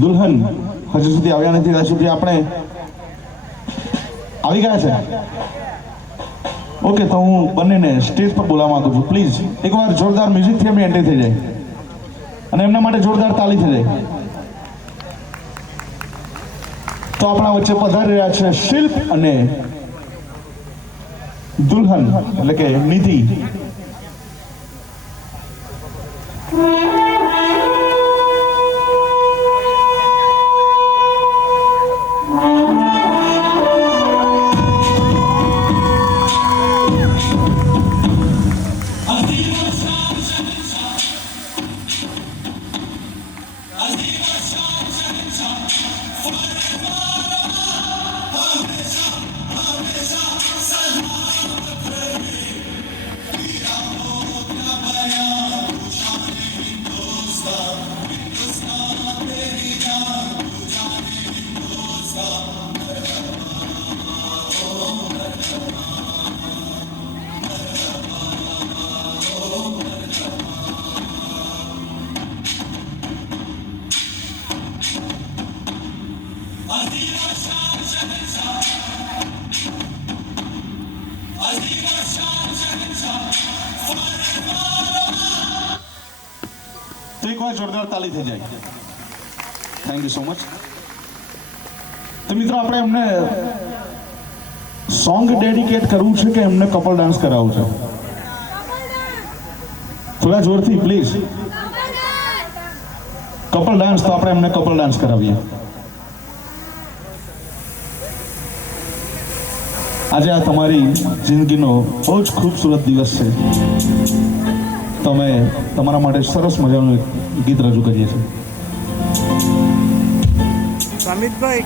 દુલ્હન હજુ સુધી આવ્યા નથી, ત્યાં સુધી આપણે આવી ગયા છે. ઓકે, તો હું બંનેને સ્ટેજ પર બોલાવવા માંગુ છું. પ્લીઝ એકવાર જોરદાર મ્યુઝિકથી એમની એન્ટ્રી થઈ જાય અને એમના માટે જોરદાર તાલી થઈ જાય. તો આપણા વચ્ચે પધારી રહ્યા છે શિલ્પ અને દુલ્હન એટલે કે નિધિ. તો એક વાર જોરદાર તાલી થઈ જાય. Thank you so much. તો મિત્રો, આપણે એમને સોંગ ડેડિકેટ કરવું છે કે એમને કપલ ડાન્સ કરાવવું છે? થોડા જોરથી પ્લીઝ. કપલ ડાન્સ, તો આપણે એમને કપલ ડાન્સ કરાવીએ. આજે આ તમારી જિંદગીનો બહુ જ ખૂબસૂરત દિવસ છે. તમે તમારા માટે સરસ મજાનું એક ગીત રજૂ કરીએ છીએ. સમિતભાઈ,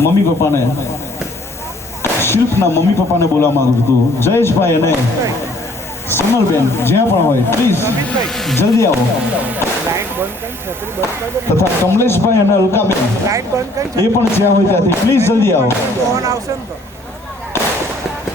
મમ્મી પપ્પાને, શિલ્પના મમ્મી પપ્પાને બોલાવવા માંગુ છું. જયેશભાઈ અને સોનલબેન જ્યાં પણ હોય પ્લીઝ જલ્દી આવો. તથા કમલેશભાઈ અને અલકાબેન એ પણ જ્યાં હોય ત્યાંથી પ્લીઝ જલ્દી આવો.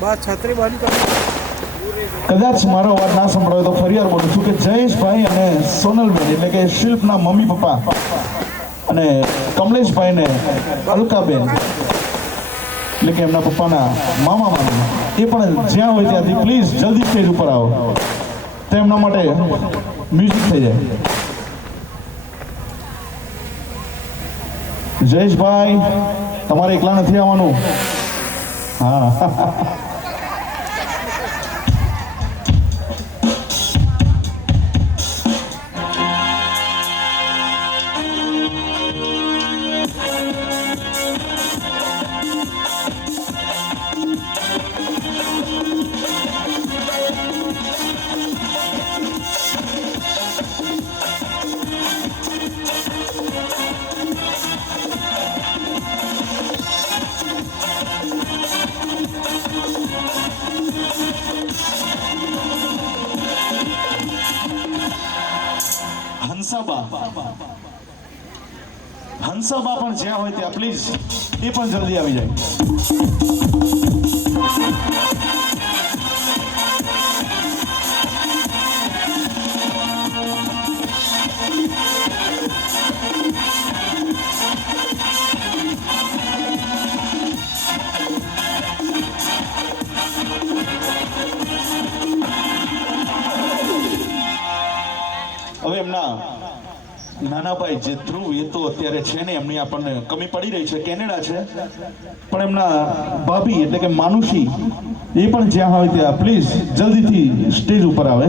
બસ છત્રી બંધ કરો. કદાચ મારો અવાજ ના સંભળાય તો ફરી વાર બોલું છું કે જયેશભાઈ અને સોનલબેન એટલે કે શિલ્પના મમ્મી પપ્પા અને કમલેશભાઈ ને અલકાબેન એટલે કે એમના પપ્પાના મામા મામી એ પણ જ્યાં હોય ત્યાંથી પ્લીઝ જલ્દી સ્ટેજ ઉપર આવો તો એમના માટે મ્યુઝિક થઈ જાય. જયેશભાઈ તમારે એકલા નથી આવવાનું. હા હંસાબા પણ જ્યાં હોય ત્યાં પ્લીઝ એ પણ જલ્દી આવી જાય. હવે એમના નાના ભાઈ જે ધ્રુવ એ તો અત્યારે છે ને, એમની આપણને કમી પડી રહી છે, કેનેડા છે, પણ એમના ભાભી એટલે કે માનુષી એ પણ જ્યાં હોય ત્યાં પ્લીઝ જલ્દીથી સ્ટેજ ઉપર આવે.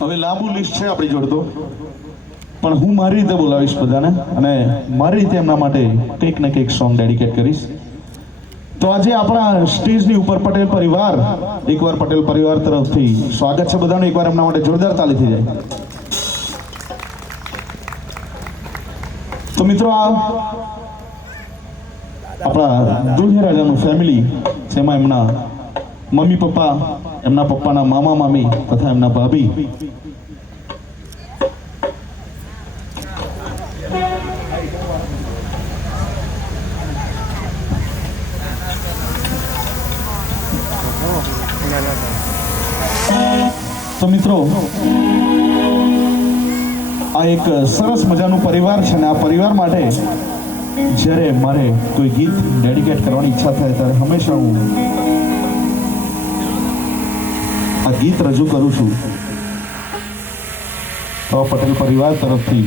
હવે લાંબુ લિસ્ટ છે આપણી જોડે તો, પણ હું મારી રીતે બોલાવીશ બધાને અને મારી રીતે એમના માટે કંઈક ને કંઈક સોંગ ડેડિકેટ કરીશ. તો આજે આપણા સ્ટેજની ઉપર પટેલ પરિવાર, એકવાર પટેલ પરિવાર તરફથી સ્વાગત છે બધાનું. એકવાર એમના માટે જોરદાર તાલી થઈ જાય. તો મિત્રો આ આપણા દુલ્હે રાજાનું ફેમિલી, જેમાં એમના મમ્મી પપ્પા, એમના પપ્પાના મામા મામી તથા એમના ભાભી, તો મિત્રો આ એક સરસ મજાનું પરિવાર છે ને આ પરિવાર માટે જ્યારે મારે કોઈ ગીત ડેડિકેટ કરવાની ઈચ્છા થાય ત્યારે હંમેશા હું આ ગીત રજૂ કરું છું. તો પટેલ પરિવાર તરફથી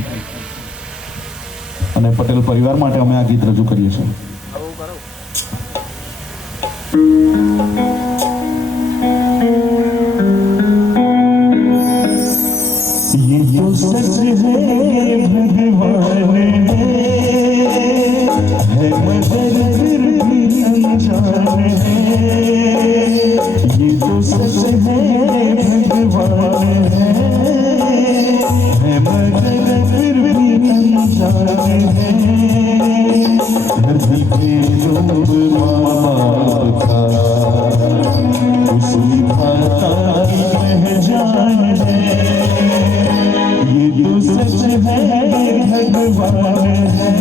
અને પટેલ પરિવાર માટે અમે આ ગીત રજૂ કરીએ છીએ. ये तो सच है भगवान है मगर फिर भी अनजान है. ये तो सच है भगवान है मगर फिर भी अनजान है. नदी के लोग माँ का उसी भाषा की पहचान है. ये तो सच है भगवान है.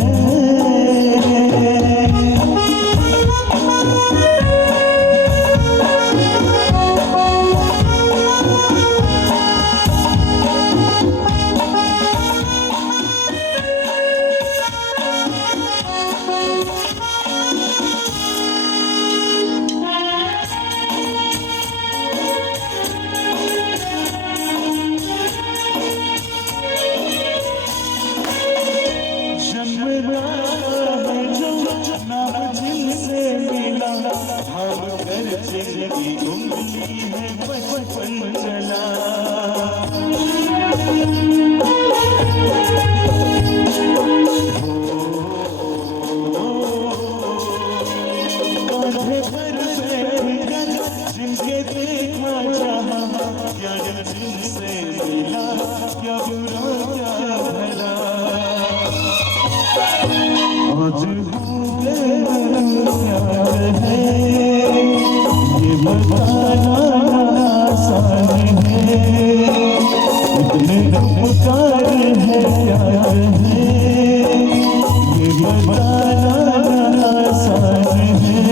आसान है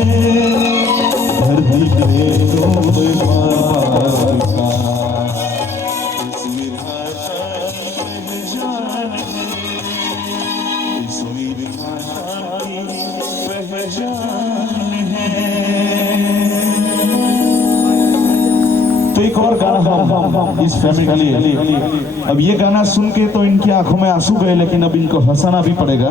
धरती पे डूब बाप का इस विधाता की पहचान है इस विधाता की पहचान है। तो एक और गाना हम इस फैमिली के लिए, अब ये गाना सुन के तो इनकी आंखों में आंसू गए, लेकिन अब इनको हंसाना भी पड़ेगा।